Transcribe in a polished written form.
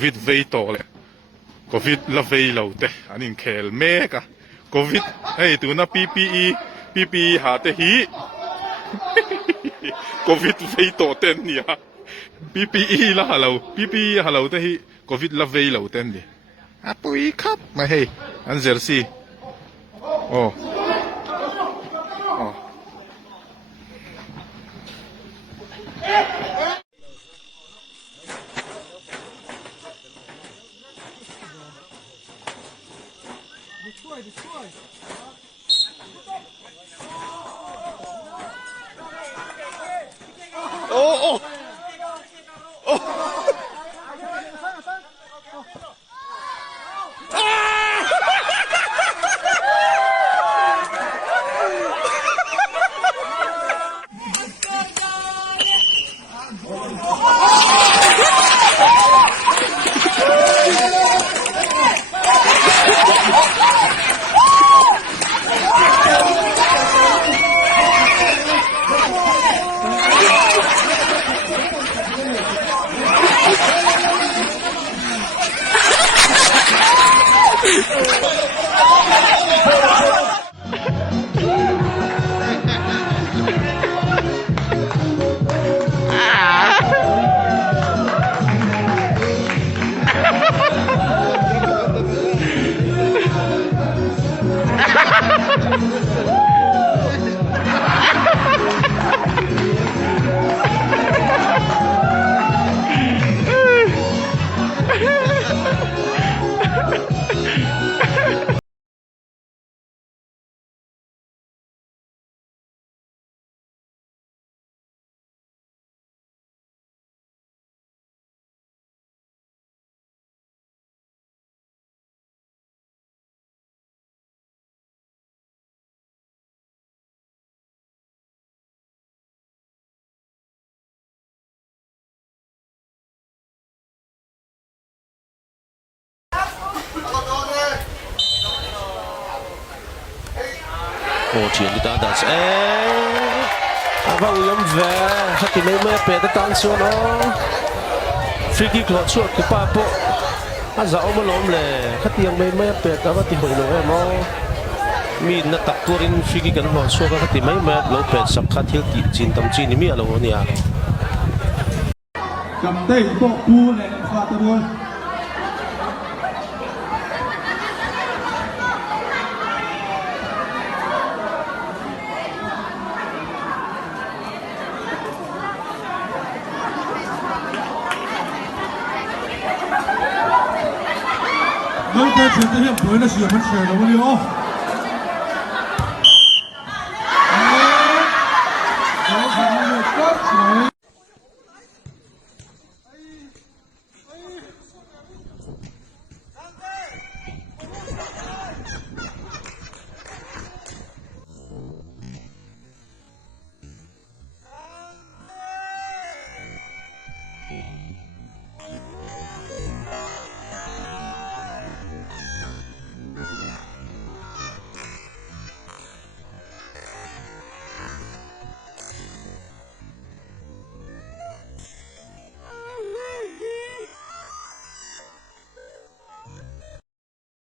Covid vây to le Covid la vây lâu te anin khel me ka Covid hey tu na PPE ha te hi Covid vây to ten ni ha PPE la halo PPE halo te hi Covid la vây lâu ten ni apui khap ma hey an jersey oh oh Tiền đi ta đã vào yếm về hát thì mấy mấy bé đã tan xuống nó free kick lọt xuống cái pa bộ dạo mà lom lệ hát thì mấy mấy bé đã vào thì hồi lom em nó mi na tập turin free kick kan lọt xuống hát thì mấy mấy lom bé sắp khát thiếu kỹ chín tâm chín mi alo nia cầm tay bộ pu này pha tôi luôn 都在前这些回的血门血的问题哦。有可能有关水。